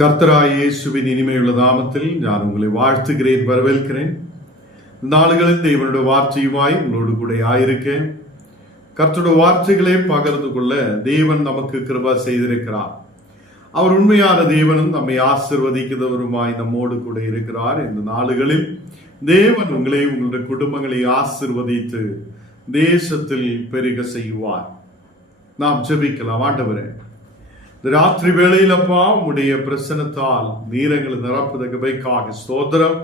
கர்த்தராய் இயேசுவின் இனிமையுள்ள தாமத்தில் நான் உங்களை வாழ்த்துகிறேன் வரவேற்கிறேன். நாளுகளில் தேவனுடைய வார்த்தையுமாய் உங்களோடு கூட ஆயிருக்கேன். கர்த்தருடைய வார்த்தைகளை பகிர்ந்து கொள்ள தேவன் நமக்கு கிருபா செய்திருக்கிறார். அவர் உண்மையான தேவனும் நம்மை ஆசிர்வதிக்கிறவருமாய் நம்மோடு கூட இருக்கிறார். இந்த நாளுகளில் தேவன் உங்களை உங்களுடைய குடும்பங்களை ஆசிர்வதித்து தேசத்தில் பெருக செய்வார். நாம் ஜெபிக்கலாம். ஆண்டவரே இந்த ராத்திரி வேளையிலப்பா உடைய பிரசனத்தால் நீரங்களை நிரப்புதற்கு வைக்காக ஸ்தோத்திரம்.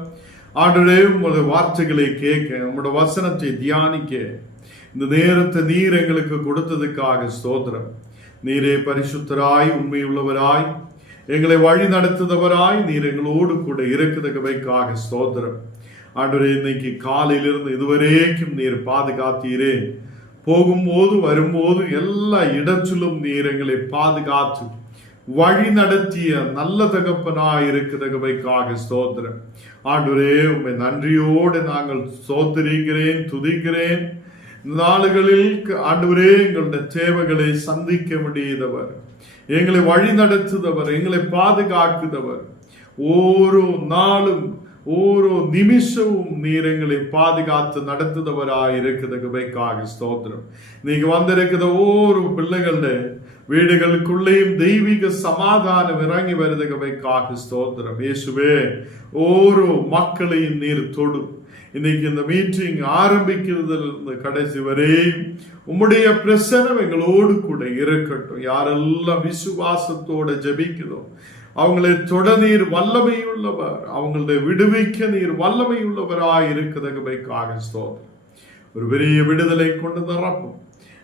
ஆண்டவரே உங்களுடைய வார்த்தைகளை கேட்க உங்களுடைய வசனத்தை தியானிக்க இந்த நேரத்தை நீர் எங்களுக்கு கொடுத்ததுக்காக ஸ்தோத்திரம். நீரே பரிசுத்தராய் உண்மையுள்ளவராய் எங்களை வழி நடத்துதவராய் நீர் எங்களோடு கூட இருக்கிறதுக்காக ஸ்தோத்திரம். ஆண்டவரே இன்னைக்கு காலையிலிருந்து இதுவரைக்கும் நீர் பாதுகாத்தீரே. போகும்போது வரும்போது எல்லா இடத்திலும் நீர் எங்களை பாதுகாத்து வழி நடத்திய நல்ல தகப்பனா இருக்கு தகவைக்காக ஸ்தோத்திரம். ஆண்டுரே உண்மை நன்றியோடு நாங்கள் ஸ்தோத்திரிக்கிறேன் துதிக்கிறேன். நாளுகளில் ஆண்டவரே எங்களுடைய தேவைகளை சந்திக்க முடியாதவர் எங்களை வழி நடத்துதவர் எங்களை பாதுகாக்குதவர். ஓரோ நாளும் ஓரோ நிமிஷமும் நீர் எங்களை பாதுகாத்து நடத்துதவராய் இருக்குதுக்காக ஸ்தோத்திரம் நீங்க வந்திருக்கிற ஒவ்வொரு பிள்ளைகள வீடுகளுக்குள்ளேயும் தெய்வீக சமாதானம் இறங்கி வருதுக்காக ஸ்தோத்திரம் இயேசுவே ஓரோ மக்களையும் நீர் தொடு இன்னைக்கு இந்த மீட்டிங் ஆரம்பிக்கிறதுல கடைசி வரை உம்முடைய பிரசனம் எங்களோடு கூட இருக்கட்டும் யாரெல்லாம் விசுவாசத்தோட ஜெபிக்கிறதோ அவங்களை தொட நீர் வல்லமை உள்ளவர் அவங்களுடைய விடுவிக்க நீர் வல்லமை உள்ளவராய் இருக்கிறதுக்காக ஸ்தோத்திரம். ஒரு பெரிய விடுதலை கொண்டு தரப்போம்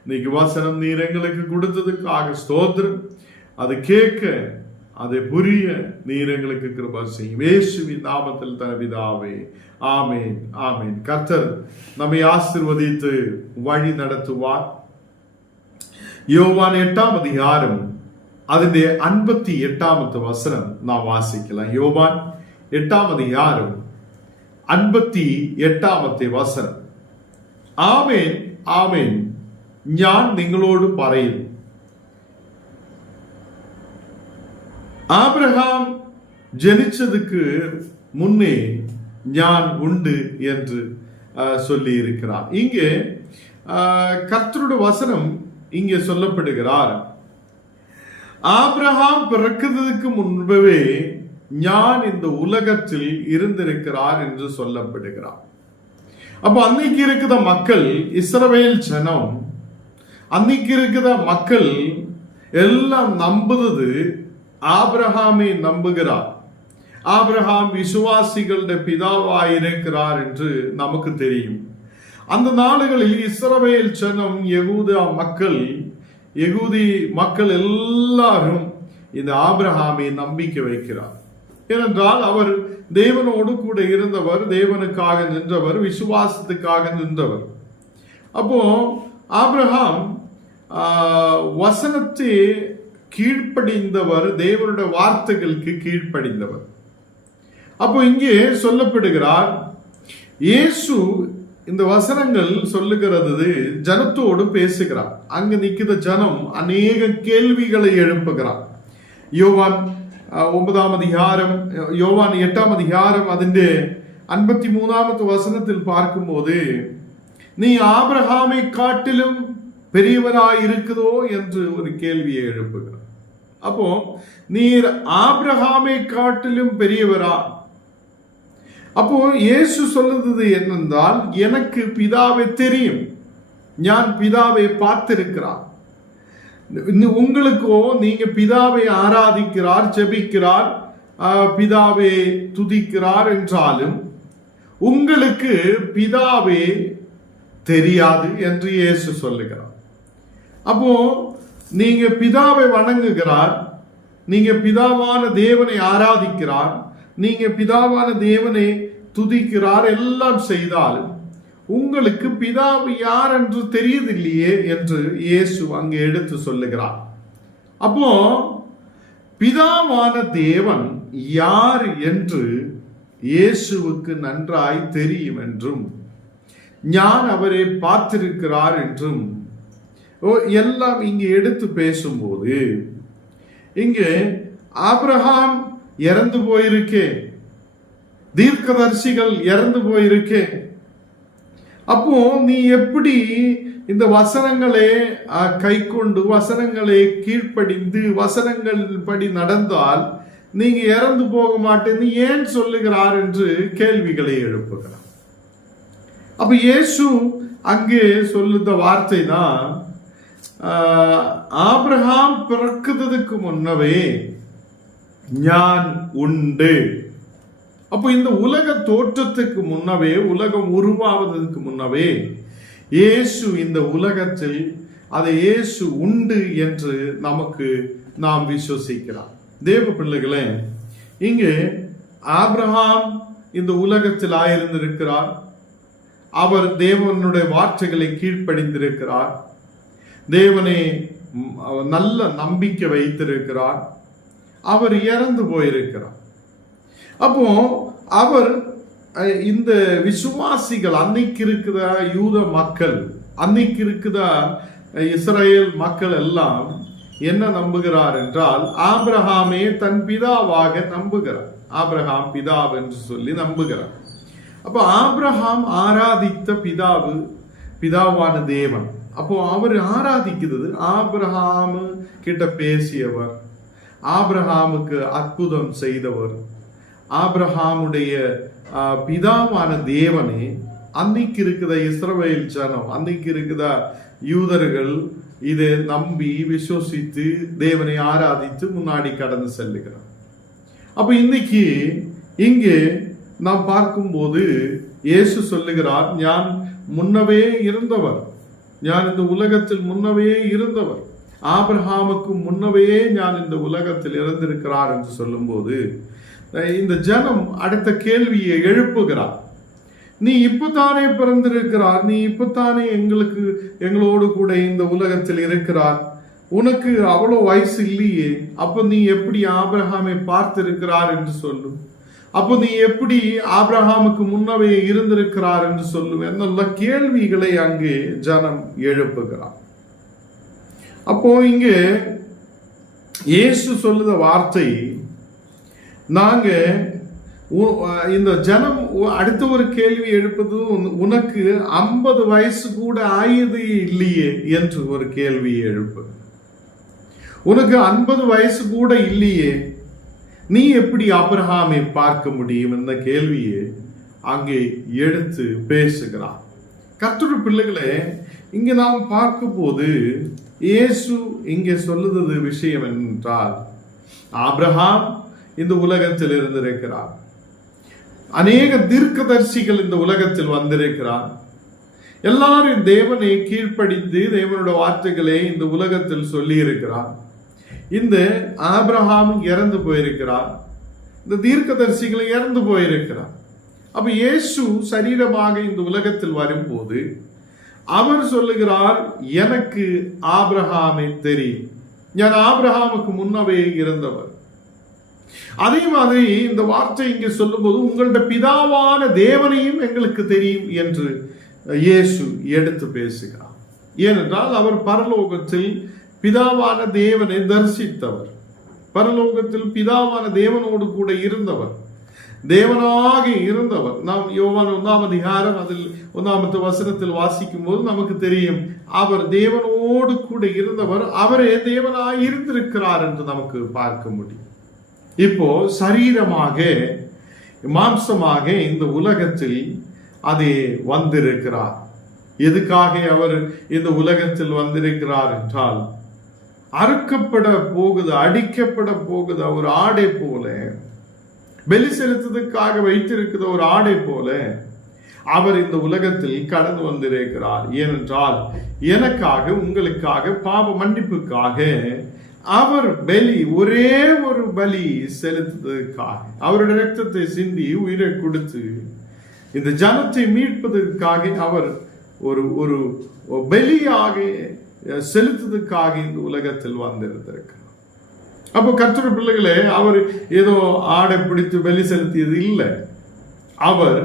இன்னைக்கு வசனம் நீர் எங்களுக்கு கொடுத்ததுக்காக ஸ்தோத்திரம். அது கேட்க அதை புரிய நீர் எங்களுக்கு கிருபா செய்யும். இயேசுவின் நாமத்தில் தனவிதாவே ஆமேன் ஆமேன். கர்த்தர் நம்மை ஆசிர்வதித்து வழி நடத்துவார். யோவான் எட்டாம் அதிகாரம் അതിന്റെ അൻപത്തി എട്ടാമത്തെ വസനം നാം വാസിക്കലാം യോവാൻ എട്ടാം അധികാരം അൻപത്തി എട്ടാമത്തെ വസനം ആമേൻ ആമേൻ ഞാൻ നിങ്ങളോട് പറയും ஆபிரகாம் ஜனிச்சதுக்கு முன்னே ஞான் உண்டு என்று சொல்லி இருக்கிறார் இங்கே கர்த்தருடைய வசனம் இங்கே சொல்லப்படுகிறார் ஆப்ரஹாம் பிறக்கிறதுக்கு முன்பவே ஞான் இந்த உலகத்தில் இருந்திருக்கிறார் என்று சொல்லப்படுகிறார். அப்போ அன்னைக்கு இருக்கிற மக்கள் இஸ்ரவேல் ஜனம் அன்னைக்கு இருக்கிற மக்கள் எல்லாம் நம்புறது ஆப்ரஹாமை நம்புகிறார். ஆப்ரஹாம் விசுவாசிகளுடைய பிதாவாயிருக்கிறார் என்று நமக்கு தெரியும். அந்த நாடுகளில் இஸ்ரவேல் ஜனம் யகூதா மக்கள் எகுதி மக்கள் எல்லாரும் இந்த ஆபிரஹாமை நம்பிக்கை வைக்கிறார். ஏனென்றால் அவர் தேவனோடு கூட இருந்தவர் தேவனுக்காக நின்றவர் விசுவாசத்துக்காக நின்றவர். அப்போ ஆப்ரஹாம் வசனத்தை கீழ்ப்படிந்தவர் தேவனுடைய வார்த்தைகளுக்கு கீழ்ப்படிந்தவர். அப்போ இங்கே சொல்லப்படுகிறார் இயேசு இந்த வசனங்கள் சொல்லுகிறது ஜனத்தோடு பேசுகிறார் அங்க நிக்கிற ஜனம் அநேக கேள்விகளை எழுப்புகிறார் யோவான் ഒമ്പതാം അധികാരം യോവാൻ എട്ടാം അധികാരം അതിന്റെ അൻപത്തി മൂന്നാമത്തെ വസനത്തിൽ പാർക്കുമ്പോൾ നീ ആബ്രഹാമെ കാട്ടിലും பெரியவராய் இருக்குதோ என்று ஒரு கேள்வியை எழுப்புகிறார் அப்போ நீர் ஆப்ரஹாமை காட்டிலும் பெரியவரா அப்போ இயேசு சொல்லுறது என்னென்றால் எனக்கு பிதாவை தெரியும். ஞான் பிதாவை பார்த்திருக்கிறார் உங்களுக்கோ நீங்க பிதாவை ஆராதிக்கிறார் ஜெபிக்கிறார் பிதாவை துதிக்கிறார் என்றாலும் உங்களுக்கு பிதாவே தெரியாது என்று இயேசு சொல்லுகிறார். அப்போ நீங்க பிதாவை வணங்குகிறார் நீங்க பிதாவான தேவனை ஆராதிக்கிறார் நீங்க பிதாவான தேவனை துதிக்கிறார் எல்லாம் செய்தாலும் உங்களுக்கு பிதாவு யார் என்று தெரியுதில்லையே என்று இயேசு அங்கே எடுத்து சொல்லுகிறார். அப்போ பிதாவான தேவன் யார் என்று இயேசுவுக்கு நன்றாய் தெரியும் என்றும் ஞான் அவரை பார்த்திருக்கிறார் என்றும் ஓ எல்லாம் இங்கே எடுத்து பேசும்போது இங்கே ஆப்ரஹாம் இறந்து போயிருக்கே. தீர்க்கதரிசிகள் இறந்து போயிருக்கே. அப்போ நீ எப்படி இந்த வசனங்களே கை கொண்டு வசனங்களை கீழ்ப்படிந்து வசனங்கள் படி நடந்தால் நீங்க இறந்து போக மாட்டேன்னு ஏன் சொல்லுகிறார் என்று கேள்விகளை எழுப்புகிறார். அப்ப இயேசு அங்கே சொல்லுத வார்த்தை தான் ஆப்ரஹாம் பிறக்குறதுக்கு முன்னவே ஞான் உண்டு. அப்போ இந்த உலக தோற்றத்துக்கு முன்னவே உலகம் உருவாவதற்கு முன்னவே இயேசு இந்த உலகத்தில் அதை இயேசு உண்டு என்று நமக்கு நாம் விசுவசிக்கலாம். தேவ பிள்ளைகளே இங்கு ஆப்ரஹாம் இந்த உலகத்தில் ஆயிருந்திருக்கிறார். அவர் தேவனுடைய வார்த்தைகளை கீழ்ப்படிந்திருக்கிறார். தேவனை நல்ல நம்பிக்கை வைத்திருக்கிறார். அவர் இறந்து போயிருக்கிறார். அப்போ அவர் இந்த விசுவாசிகள் அன்னைக்கு இருக்குதா யூத மக்கள் அன்னைக்கு இருக்குதா இஸ்ரேல் மக்கள் எல்லாம் என்ன நம்புகிறார் என்றால் ஆபிரஹாமே தன் பிதாவாக நம்புகிறார். ஆபிரஹாம் பிதாவ் என்று சொல்லி நம்புகிறார். அப்போ ஆபிரஹாம் ஆராதித்த பிதாவு பிதாவான தேவன். அப்போ அவர் ஆராதிக்கிறது ஆபிரஹாம் கிட்ட பேசியவர். ஆப்ரஹாமுக்கு அற்புதம் செய்தவர். ஆப்ரஹாமுடைய பிதாவான தேவனே அன்னைக்கு இருக்கிற இஸ்ரவேல் ஜனம் அன்னைக்கு இருக்கிற யூதர்கள் இதை நம்பி விசுவசித்து தேவனை ஆராதித்து முன்னாடி கடந்து செல்லுகிறார். அப்ப இன்னைக்கு இங்கே நாம் பார்க்கும்போது இயேசு சொல்லுகிறார் ஞான் முன்னவே இருந்தவர். ஞான் இந்த உலகத்தில் முன்னவே இருந்தவர். ஆபிரஹாமுக்கு முன்னவே ஞான் இந்த உலகத்தில் இறந்திருக்கிறார் என்று சொல்லும்போது இந்த ஜனம் அடுத்த கேள்வியை எழுப்புகிறார். நீ இப்பத்தானே பிறந்திருக்கிறார். நீ இப்பத்தானே எங்களுக்கு எங்களோடு கூட இந்த உலகத்தில் இருக்கிறார். உனக்கு அவ்வளோ வயசு இல்லையே. அப்போ நீ எப்படி ஆபிரஹாமை பார்த்திருக்கிறார் என்று சொல்லும்? அப்போ நீ எப்படி ஆப்ரஹாமுக்கு முன்னவே இருந்திருக்கிறார் என்று சொல்லும்? என்னெல்லாம் கேள்விகளை அங்கே ஜனம் எழுப்புகிறார். அப்போ இங்கு இயேசு சொல்லுத வார்த்தை நாங்க இந்த ஜனம் அடுத்த ஒரு கேள்வி எழுப்பது உனக்கு ஐம்பது வயசு கூட ஆயுது இல்லையே என்று ஒரு கேள்வி எழுப்பு. உனக்கு ஐம்பது வயசு கூட இல்லையே நீ எப்படி அப்ரஹாமை பார்க்க முடியும் என்ற கேள்வியை அங்கே எடுத்து பேசுகிறான் கத்துரு பிள்ளைகளே இங்கே நாம் பார்க்கும்போது இயேசு இங்கே சொல்லுவது விஷயம் என்றால் ஆப்ரஹாம் இந்த உலகத்தில் இருந்திருக்கிறார். அநேக தீர்க்கதர்சிகள் இந்த உலகத்தில் வந்திருக்கிறார். எல்லாரும் தேவனை கீழ்ப்படித்து தேவனோட வார்த்தைகளை இந்த உலகத்தில் சொல்லி இருக்கிறார் இந்த ஆப்ரஹாம் இறந்து போயிருக்கிறார். இந்த தீர்க்கதரிசிகளை இறந்து போயிருக்கிறார். அப்ப இயேசு சரீரமாக இந்த உலகத்தில் வரும்போது அவர் சொல்லுகிறார் எனக்கு ஆப்ரஹாமை தெரியும். ஞான ஆப்ரஹாமுக்கு முன்னவே இருந்தவர் அதே மாதிரி இந்த வார்த்தை இங்கே சொல்லும்போது உங்களோட பிதாவான தேவனையும் எங்களுக்கு தெரியும் என்று இயேசு எடுத்து பேசுகிறார் ஏனென்றால் அவர் பரலோகத்தில் பிதாவான தேவனை தரிசித்தவர் பரலோகத்தில் பிதாவான தேவனோடு கூட இருந்தவர் தேவனாக இருந்தவர் நாம் யோவான் ஒன்றாம் அதிகாரம் அதில் ஒன்றாமத்து வசனத்தில் வாசிக்கும் போது நமக்கு தெரியும் அவர் தேவனோடு கூட இருந்தவர் அவரே தேவனாக இருந்திருக்கிறார் என்று நமக்கு பார்க்க முடியும் இப்போ சரீரமாக மாம்சமாக இந்த உலகத்தில் அது வந்திருக்கிறார் எதுக்காக அவர் இந்த உலகத்தில் வந்திருக்கிறார் என்றால் அறுக்கப்பட போகுது அடிக்கப்பட போகுது ஒரு ஆடை போல வெளி செலுத்ததுக்காக வைத்திருக்கிற ஒரு ஆடை போல அவர் இந்த உலகத்தில் கடந்து வந்திருக்கிறார். ஏனென்றால் எனக்காக உங்களுக்காக பாவ மன்னிப்புக்காக அவர் பலி ஒரே ஒரு பலி செலுத்துவதற்காக அவருடைய ரத்தத்தை சிந்தி உயிரை கொடுத்து இந்த ஜனத்தை மீட்பதற்காக அவர் ஒரு ஒரு பலியாக செலுத்துவதற்காக இந்த உலகத்தில் வந்திருந்திருக்கிறார் அப்போ கர்த்தர் பிள்ளைகளே அவர் ஏதோ ஆடை பிடித்து வெளி செலுத்தியது இல்லை. அவர்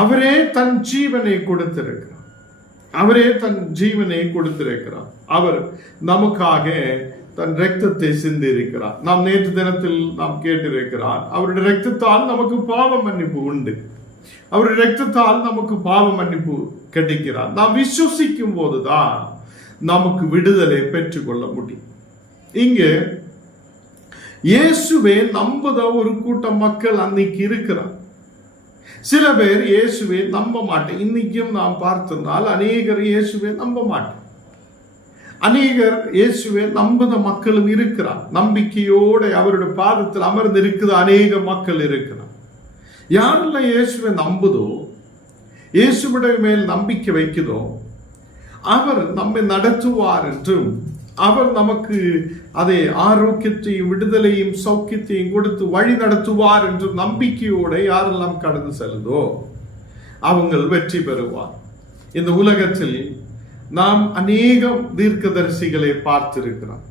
அவரே தன் ஜீவனை கொடுத்திருக்கிறார். அவரே தன் ஜீவனை கொடுத்திருக்கிறார். அவர் நமக்காக தன் ரத்தத்தை சிந்தி இருக்கிறார் நாம் நேற்று தினத்தில் நாம் கேட்டிருக்கிறார் அவருடைய ரத்தத்தால் நமக்கு பாவ மன்னிப்பு உண்டு. அவருடைய ரத்தத்தால் நமக்கு பாவ மன்னிப்பு கிடைக்கிறார். நாம் விசுவசிக்கும் போதுதான் நமக்கு விடுதலை பெற்றுக்கொள்ள முடியும். இங்கே இயேசுவே நம்புத ஒரு கூட்டம் மக்கள் அன்னைக்கு இருக்கிறான் சில பேர் இயேசுவே நம்ப மாட்டேன். இன்னைக்கும் நாம் பார்த்திருந்தால் அநேகர் இயேசுவே நம்ப மாட்டேன். அநேகர் இயேசுவை நம்புத மக்களும் இருக்கிறார். நம்பிக்கையோட அவருடைய பாதத்தில் அமர்ந்து இருக்குது அநேக மக்கள் இருக்கிறார். யாரெல்லாம் இயேசுவை நம்புதோ இயேசுவிட மேல் நம்பிக்கை வைக்குதோ அவர் நம்மை நடத்துவார் என்றும் அவர் நமக்கு அதை ஆரோக்கியத்தையும் விடுதலையும் சௌக்கியத்தையும் கொடுத்து வழி நடத்துவார் என்ற நம்பிக்கையோட யாரெல்லாம் கடந்து செல்லுதோ அவங்கள் வெற்றி பெறுவார். இந்த உலகத்தில் நாம் அநேகம் தீர்க்கதரிசிகளை பார்த்திருக்கிறோம்.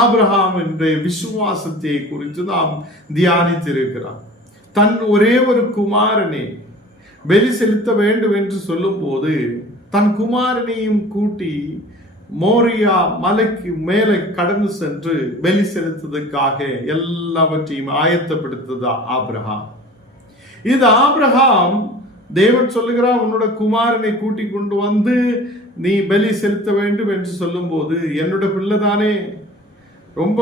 ஆப்ரஹாம் என்ற விசுவாசத்தை குறித்து நாம் தியானித்திருக்கிறோம். தன் ஒரே ஒரு குமாரனை வெளி செலுத்த வேண்டும் என்று சொல்லும்போது தன் குமாரனையும் கூட்டி மோரியா மலைக்கு மேலே கடந்து சென்று வெளி செலுத்ததுக்காக எல்லாவற்றையும் ஆயத்தப்படுத்ததா ஆப்ரஹாம் இது ஆப்ரஹாம் தேவன் சொல்லுகிறார் உன்னோட குமாரனை கூட்டி கொண்டு வந்து நீ பலி செலுத்த வேண்டும் என்று சொல்லும்போது என்னோட பிள்ளை தானே ரொம்ப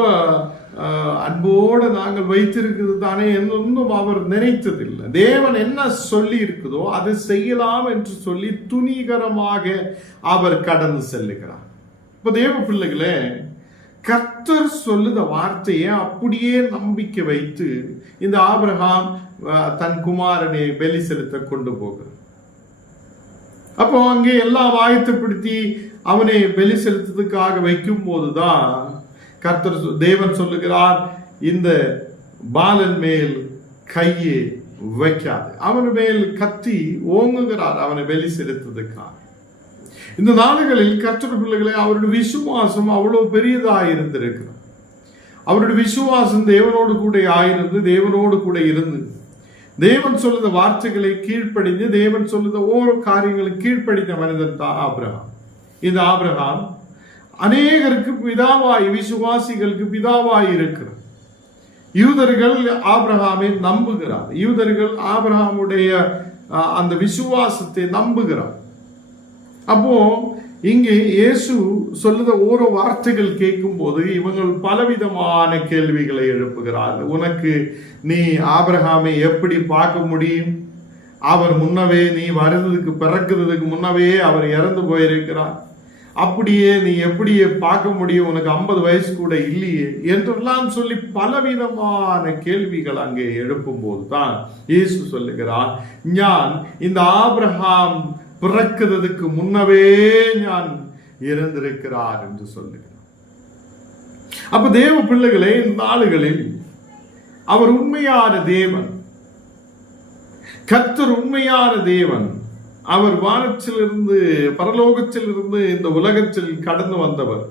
அன்போடு நாங்கள் வைத்திருக்கிறது தானே என்னொன்னும் அவர் நினைத்ததில்லை. தேவன் என்ன சொல்லி இருக்குதோ அதை செய்யலாம் என்று சொல்லி துணிகரமாக அவர் கடந்து செல்லுகிறார். இப்போ தேவ பிள்ளைகளே கர்த்தர் சொல்லுத வார்த்தையை அப்படியே நம்பிக்கை வைத்து இந்த ஆபிரகாம் தன் குமாரனை வெளி செலுத்த கொண்டு போகிறார் அப்போ அங்கே எல்லாம் வாயத்தைப்படுத்தி அவனை வெளி செலுத்ததுக்காக வைக்கும் போதுதான் கர்த்தர் தேவன் சொல்லுகிறார் இந்த பாலன் மேல் கையை வைக்காது. அவன் மேல் கத்தி ஓங்குகிறார் அவனை வெளி செலுத்ததுக்காக இந்த நாடுகளில் கர்த்தர் பிள்ளைகளை அவருடைய விசுவாசம் அவ்வளவு பெரியதாக இருந்திருக்கிறது அவருடைய விசுவாசம் தேவனோடு கூட ஆயிருந்து தேவனோடு கூட இருந்து. தேவன் சொல்லுத வார்த்தைகளை கீழ்ப்படிந்து தேவன் சொல்லுத ஒவ்வொரு காரியங்களை கீழ்ப்படிந்த மனிதன் தான் ஆபிரகாம். இந்த ஆபிரகாம் அநேகருக்கு பிதாவாய் விசுவாசிகளுக்கு பிதாவாய் இருக்கிறார் யூதர்கள் ஆபிரகாமை நம்புகிறார். யூதர்கள் ஆபிரகாமுடைய அஹ், அந்த விசுவாசத்தை நம்புகிறார். அப்போ இங்கே இயேசு சொல்லுத ஓரோ வார்த்தைகள் கேட்கும்போது இவங்கள் பலவிதமான கேள்விகளை எழுப்புகிறார்கள். உனக்கு நீ ஆபிரகாமை எப்படி பார்க்க முடியும்? அவர் முன்னவே நீ வருதுக்கு பிறக்கிறதுக்கு முன்னவே அவர் இறந்து போயிருக்கிறார். அப்படியே நீ எப்படியே பார்க்க முடியும்? உனக்கு ஐம்பது வயசு கூட இல்லையே? என்றெல்லாம் சொல்லி பலவிதமான கேள்விகள் அங்கே எழுப்பும்போது தான் இயேசு சொல்லுகிறார். ஞான் இந்த ஆபிரஹாம் பிறக்கிறதுக்கு முன்னவே ஞான் இறந்திருக்கிறார் என்று சொல்லுகிறார். அப்ப தேவ பிள்ளைகளே இந்த நாளுகளில் அவர் உண்மையான தேவன். கத்தர் உண்மையான தேவன். அவர் வானத்திலிருந்து பரலோகத்திலிருந்து இந்த உலகத்தில் கடந்து வந்தவர்.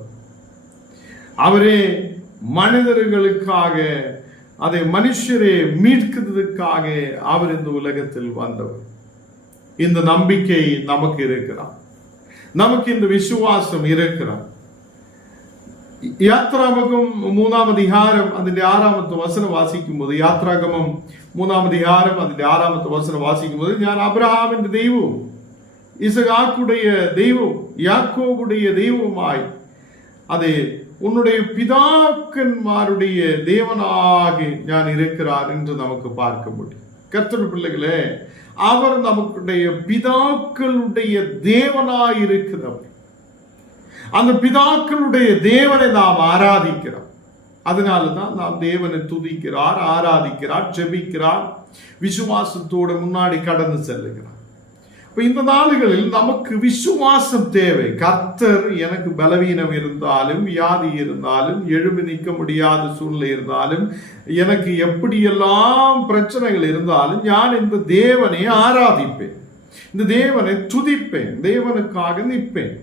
அவரே மனிதர்களுக்காக அதை மனுஷரை மீட்கிறதுக்காக அவர் இந்த உலகத்தில் வந்தவர். இந்த நம்பிக்கை நமக்கு இருக்கிறான் நமக்கு இந்த വിശ്വാസം இருக்கிறான் യാത്രാമകം മൂന്നാം അധികാരം അതിന്റെ ആറാമത്തെ വസനം വാസിക്കുമ്പോൾ യാത്രാഗമം മൂന്നാം അധികാരം അതിന്റെ ആറാമത്തെ വസനം വാസിക്കുമ്പോൾ ഞാൻ അബ്രഹാമിന്റെ ദൈവവും ഇസഹാക്കുടയ ദൈവവും യാക്കോബുടയ ദൈവവുമായി അതെ உன்னுடைய பிதாக்கன்மாருடைய தேவனாகி நான் இருக்கிறார் என்று நமக்கு பார்க்க முடியும் கர்த்தர் பிள்ளைகளே அவர் நமக்குடைய பிதாக்களுடைய தேவனாய் இருக்கிறவர் அந்த பிதாக்களுடைய தேவனை நாம் ஆராதிக்கிறோம். அதனால தான் நாம் தேவனை துதிக்கிறார் ஆராதிக்கிறார் ஜெபிக்கிறார் விசுவாசத்தோட முன்னாடி கடந்து செல்லுகிறார். இப்போ இந்த நாடுகளில் நமக்கு விசுவாசம் தேவை. கர்த்தர் எனக்கு பலவீனம் இருந்தாலும் வியாதி இருந்தாலும் எழுப்பி நிற்க முடியாத சூழ்நிலை இருந்தாலும் எனக்கு எப்படியெல்லாம் பிரச்சனைகள் இருந்தாலும் நான் இந்த தேவனை ஆராதிப்பேன். இந்த தேவனை துதிப்பேன். தேவனுக்காக நிற்பேன்.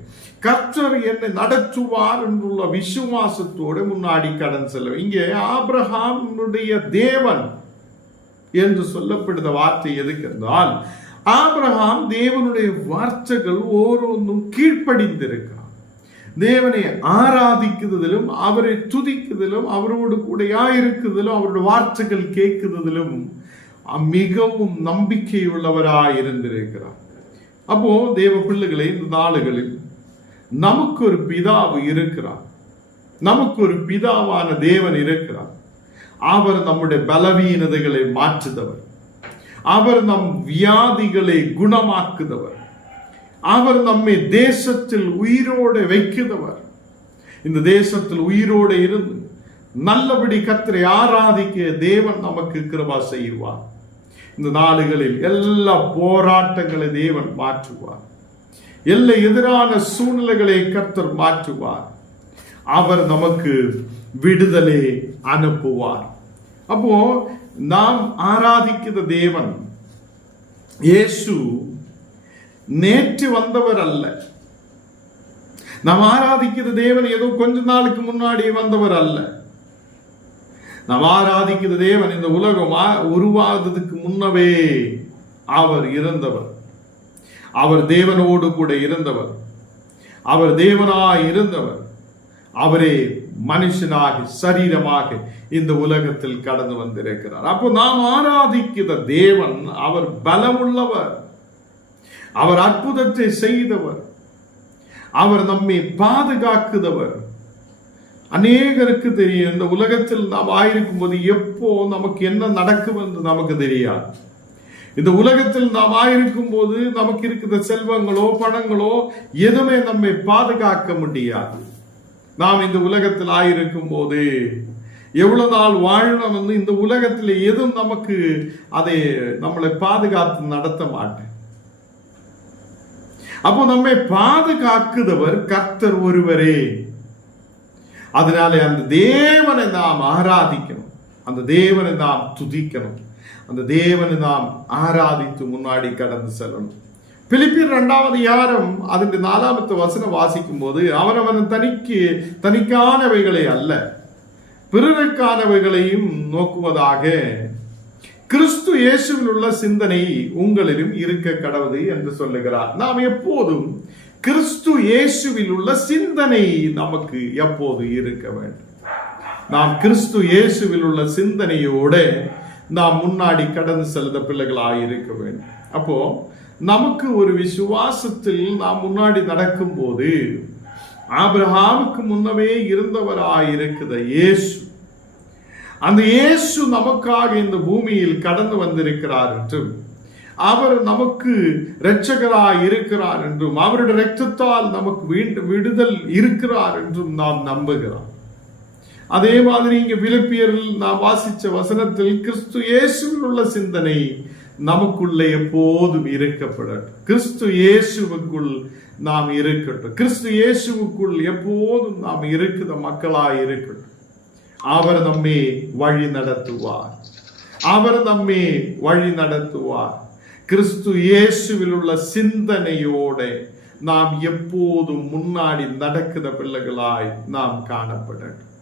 கர்த்தர் என்னை நடத்துவார் என்றுள்ள விசுவாசத்தோடு முன்னாடி கடன் செல்லும் இங்கே ஆபிரகாமுடைய தேவன் என்று சொல்லப்படுத வார்த்தை எதுக்கு என்றால் ஆபிரகாம் தேவனுடைய வார்த்தைகள் ஓரோன்றும் கீழ்ப்படிந்திருக்கிறான். தேவனை ஆராதிக்குதிலும் அவரை துதிக்குதிலும் அவரோடு கூடையா இருக்குதிலும் அவருடைய வார்த்தைகள் கேட்குதிலும் மிகவும் நம்பிக்கையுள்ளவராய் இருந்திருக்கிறார். அப்போ தேவ பிள்ளைகளை இந்த நாளுகளில் நமக்கு ஒரு பிதாவு இருக்கிறார். நமக்கு ஒரு பிதாவான தேவன் இருக்கிறார். அவர் நம்முடைய பலவீனதைகளை மாற்றுதவர். அவர் நம் வியாதிகளை குணமாக்குதவர். அவர் நம்மை தேசத்தில் உயிரோடு வைக்குதவர். இந்த தேசத்தில் உயிரோடு இருந்து நல்லபடி கத்தரை ஆராதிக்க தேவன் நமக்கு கிருபா செய்வார். இந்த நாடுகளில் எல்லா போராட்டங்களை தேவன் மாற்றுவார். எல்லா எதிரான சூழ்நிலைகளை கர்த்தர் மாற்றுவார். அவர் நமக்கு விடுதலை அனுப்புவார். அப்போ நாம் ஆராதிக்கிற தேவன் ஏசு நேற்று வந்தவர் அல்ல நாம் ஆராதிக்கிற தேவன் ஏதோ கொஞ்ச நாளுக்கு முன்னாடி வந்தவர் அல்ல நாம் ஆராதிக்கிற தேவன் இந்த உலகம் உருவாகுறதுக்கு முன்னவே அவர் இருந்தவர் அவர் தேவனோடு கூட இருந்தவர் அவர் தேவனாய் இருந்தவர் அவரே மனுஷனாக சரீரமாக இந்த உலகத்தில் கடந்து வந்திருக்கிறார். அப்போ நாம் ஆராதிக்கிற தேவன் அவர் பலமுள்ளவர். அவர் அற்புதத்தை செய்தவர். அவர் நம்மை பாதுகாக்குதவர். அநேகருக்கு தெரியும் இந்த உலகத்தில் நாம் ஆயிருக்கும் போது எப்போ நமக்கு என்ன நடக்கும் என்று நமக்கு தெரியாது. இந்த உலகத்தில் நாம் ஆயிருக்கும் போது நமக்கு இருக்கிற செல்வங்களோ பணங்களோ எதுவுமே நம்மை பாதுகாக்க முடியாது. நாம் இந்த உலகத்தில் ஆயிருக்கும் போது எவ்வளவு நாள் வாழணும் வந்து இந்த உலகத்தில் எதுவும் நமக்கு அதை நம்மளை பாதுகாத்து நடத்த மாட்டேன். அப்போ நம்மை பாதுகாக்குதவர் கர்த்தர் ஒருவரே. அதனாலே அந்த தேவனை நாம் ஆராதிக்கணும். அந்த தேவனை நாம் துதிக்கணும். அந்த தேவனை நாம் ஆராதித்து முன்னாடி கடந்து செல்லணும். பிலிப்பியர் ரெண்டாவது யாரும் அதன் நாலாவது வசனம் வாசிக்கும் போது அவனவன் தனிக்கு தனிக்கானவைகளை அல்ல பிறருக்கானவைகளையும் நோக்குவதாக. கிறிஸ்து இயேசுவில் உள்ள சிந்தனை உங்களிலும் இருக்க கடவுது என்று சொல்லுகிறார். நாம் எப்போதும் கிறிஸ்து இயேசுவில் உள்ள சிந்தனை நமக்கு எப்போது இருக்க வேண்டும்? நாம் கிறிஸ்து இயேசுவில் உள்ள சிந்தனையோடு நாம் முன்னாடி கடந்து செல்த பிள்ளைகளாக இருக்க வேண்டும். அப்போ நமக்கு ஒரு விசுவாசத்தில் நாம் முன்னாடி நடக்கும்போது ஆபிரஹாமுக்கு முன்னமே இருந்தவராய் இருக்குத இயேசு. அந்த இயேசு நமக்காக இந்த பூமியில் கடந்து வந்திருக்கிறார் என்றும் அவர் நமக்கு இரட்சகராய் இருக்கிறார் என்றும் அவருடைய ரத்தத்தால் நமக்கு மீண்டும் விடுதல் இருக்கிறார் என்றும் நாம் நம்புகிறோம். அதே மாதிரி இங்க பிலிப்பியரில் நாம் வாசிச்ச வசனத்தில் கிறிஸ்து இயேசுவில் உள்ள சிந்தனை நமக்குள்ளே எப்போதும் இருக்கப்படட்டும். கிறிஸ்து இயேசுவுக்குள் நாம் இருக்கட்டும். கிறிஸ்து இயேசுவுக்குள் எப்போதும் நாம் இருக்கிற மக்களாய் இருக்கட்டும். அவர் நம்மை வழி நடத்துவார். அவர் நம்மை வழி நடத்துவார். கிறிஸ்து இயேசுவில் உள்ள சிந்தனையோட நாம் எப்போதும் முன்னாடி நடக்கிற பிள்ளைகளாய் நாம் காணப்படட்டும்.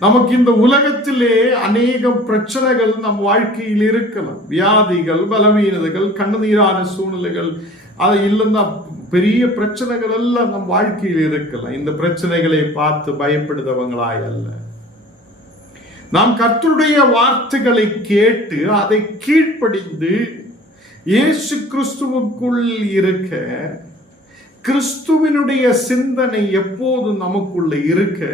நமக்கு இந்த உலகத்திலே அநேக பிரச்சனைகள் நம் வாழ்க்கையில் இருக்கலாம். வியாதிகள் பலவீனதைகள் கண்ணீரான சூழ்நிலைகள் அது இல்லைன்னா பெரிய பிரச்சனைகள் எல்லாம் நம் வாழ்க்கையில் இருக்கலாம். இந்த பிரச்சனைகளை பார்த்து பயப்படுதவங்களாய் அல்ல. நாம் கர்த்தருடைய வார்த்தைகளை கேட்டு அதை கீழ்ப்படிந்து இயேசு கிறிஸ்துவுக்குள் இருக்க கிறிஸ்துவினுடைய சிந்தனை எப்போது நமக்குள்ள இருக்க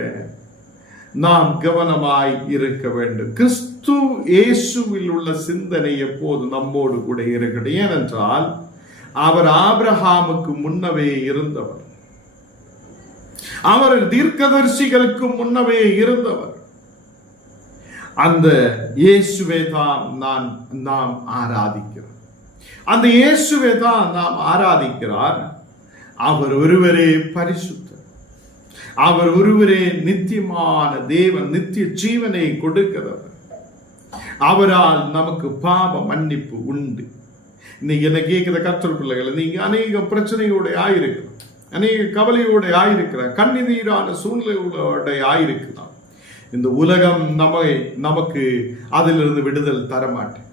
நாம் கவனமாய் இருக்க வேண்டும். கிறிஸ்து இயேசுவில் உள்ள சிந்தனை எப்போது நம்மோடு கூட இருக்கட்டும் ஏனென்றால் அவர் ஆபிரஹாமுக்கு முன்னவே இருந்தவர். அவர் தீர்க்கதர்சிகளுக்கு முன்னவே இருந்தவர். அந்த இயேசுவை தான் நான் நாம் ஆராதிக்கிறோம். அந்த இயேசுவை தான் நாம் ஆராதிக்கிறார். அவர் ஒருவரே பரிசுத்த அவர் ஒருவரே நித்தியமான தேவன் நித்திய ஜீவனை கொடுக்கிறவர். அவரால் நமக்கு பாவ மன்னிப்பு உண்டு. இன்னைக்கு என்ன கேட்கிற கற்றல் பிள்ளைகள் நீங்க அநேக பிரச்சனையோட ஆயிருக்கலாம் அநேக கவலையோட ஆயிருக்கிறார் கண்ணிநீரான சூழ்நிலையோட ஆயிருக்கலாம் இந்த உலகம் நம்மை நமக்கு அதிலிருந்து விடுதல் தரமாட்டேன்.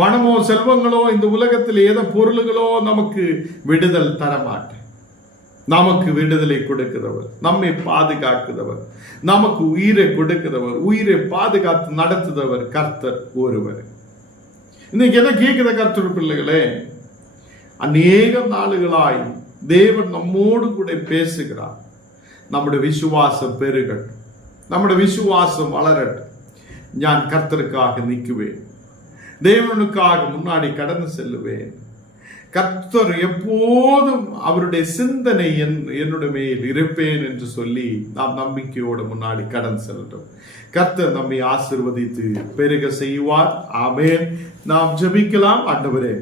பணமோ செல்வங்களோ இந்த உலகத்தில் ஏதோ பொருள்களோ நமக்கு விடுதல் தரமாட்டேன். நமக்கு விடுதலை கொடுக்கிறவர் நம்மை பாதுகாக்கிறவர் நமக்கு உயிரை கொடுக்கிறவர் உயிரை பாதுகாத்து நடத்துதவர் கர்த்தர் ஒருவர். இன்னைக்கு என்ன கேட்குற கர்த்தர் பிள்ளைகளே? அநேக நாளுகளாய் தேவன் நம்மோடு கூட பேசுகிறார். நம்முடைய விசுவாசம் பெருகட்டும். நம்முடைய விசுவாசம் வளரட்டும். ஞான் கர்த்தருக்காக நிற்குவேன். தேவனுக்காக முன்னாடி கடந்து செல்லுவேன். கர்த்தர் எப்போதும் அவருடைய சிந்தனை என் என்னுடைய மேல் இருப்பேன் என்று சொல்லி நாம் நம்பிக்கையோடு முன்னாடி கடன் செல்லட்டும் கர்த்தர் நம்மை ஆசிர்வதித்து பெருக செய்வார். ஆமேன். நாம் ஜபிக்கலாம். ஆண்டவரே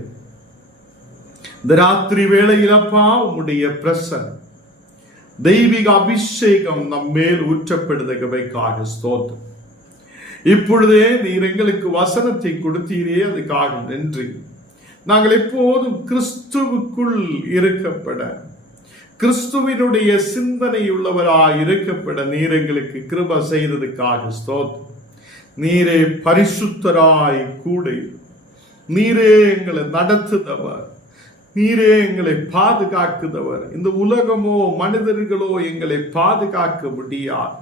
இந்த ராத்திரி வேளையிலப்பா உம்முடைய பிரசன் தெய்வீக அபிஷேகம் நம்மேல் ஊற்றப்படுதகவைக்காக ஸ்தோத்திரம். இப்பொழுதே நீர் எங்களுக்கு வசனத்தை கொடுத்தீரே அதுக்காக நன்றி. நாங்கள் எப்போதும் கிறிஸ்துவுக்குள் இருக்கப்பட கிறிஸ்துவினுடைய சிந்தனை உள்ளவராக இருக்கப்பட நீர் எங்களுக்கு கிருப செய்ததுக்காக ஸ்தோத் நீரே பரிசுத்தராய் கூட. நீரே எங்களை நடத்துதவர். நீரே எங்களை பாதுகாக்குதவர். இந்த உலகமோ மனிதர்களோ எங்களை பாதுகாக்க முடியாது.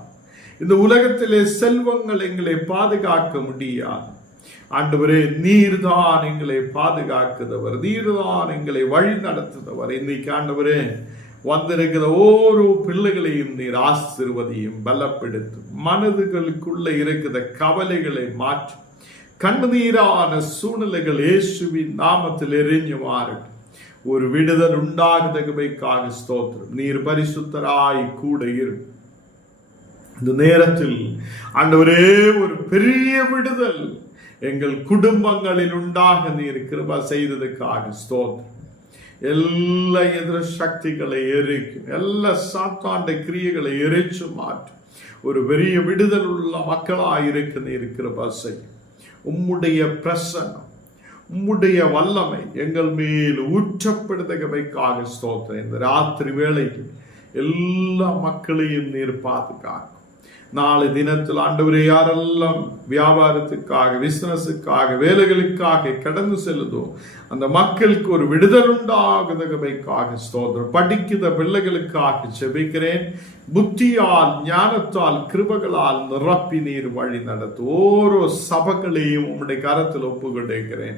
இந்த உலகத்திலே செல்வங்கள் எங்களை பாதுகாக்க முடியாது. ஆண்டவரே நீர்தான் எங்களை பாதுகாக்குதவர் நீர்தான் எங்களை வழி நடத்துதவர் இன்னைக்கு ஆண்டவரே வந்திருக்கிற ஓரோ பிள்ளைகளையும் நீர் ஆசிர்வதியும் பலப்படுத்தும். மனதுகளுக்குள்ள இருக்கிற கவலைகளை மாற்றும். கண்ணீரான சூழ்நிலைகள் இயேசுவின் நாமத்தில் எரிஞ்சு மாறட்டும் ஒரு விடுதல் உண்டாகுதகமைக்காக ஸ்தோத்திரம். நீர் பரிசுத்தராய் கூட இரு. இந்த நேரத்தில் ஆண்டவரே ஒரு பெரிய விடுதல் எங்கள் குடும்பங்களில் உண்டாக நீர் கிருபா செய்ததுக்காக ஸ்தோத்திரம். எல்லா எதிர சக்திகளை எரிக்கும் எல்லா சாத்தாண்ட கிரியைகளை எரிச்சு மாற்றும். ஒரு பெரிய விடுதல் உள்ள மக்களாயிருக்க நீர் கிருபா செய்யும். உம்முடைய பிரசன்னம் உம்முடைய வல்லமை எங்கள் மேல் ஊற்றப்படுதகமைக்காக ஸ்தோத்திரம். இந்த ராத்திரி வேளையில் எல்லா மக்களையும் நீர் பாதுகாக்கும். நாலு தினத்தில் ஆண்டவரே யாரெல்லாம் வியாபாரத்துக்காக பிசினஸுக்காக வேலைகளுக்காக கடந்து செல்லுதோ அந்த மக்களுக்கு ஒரு விடுதல் உண்டாகுதகமைக்காக ஸ்தோத்திரம். படிக்கிற பிள்ளைகளுக்காக செபிக்கிறேன் புத்தியால் ஞானத்தால் கிருபகளால் நிரப்பி நீர் வழி நடத்து ஓரோ சபங்களையும் உம்முடைய கரத்தில் ஒப்புக்கொண்டிருக்கிறேன்.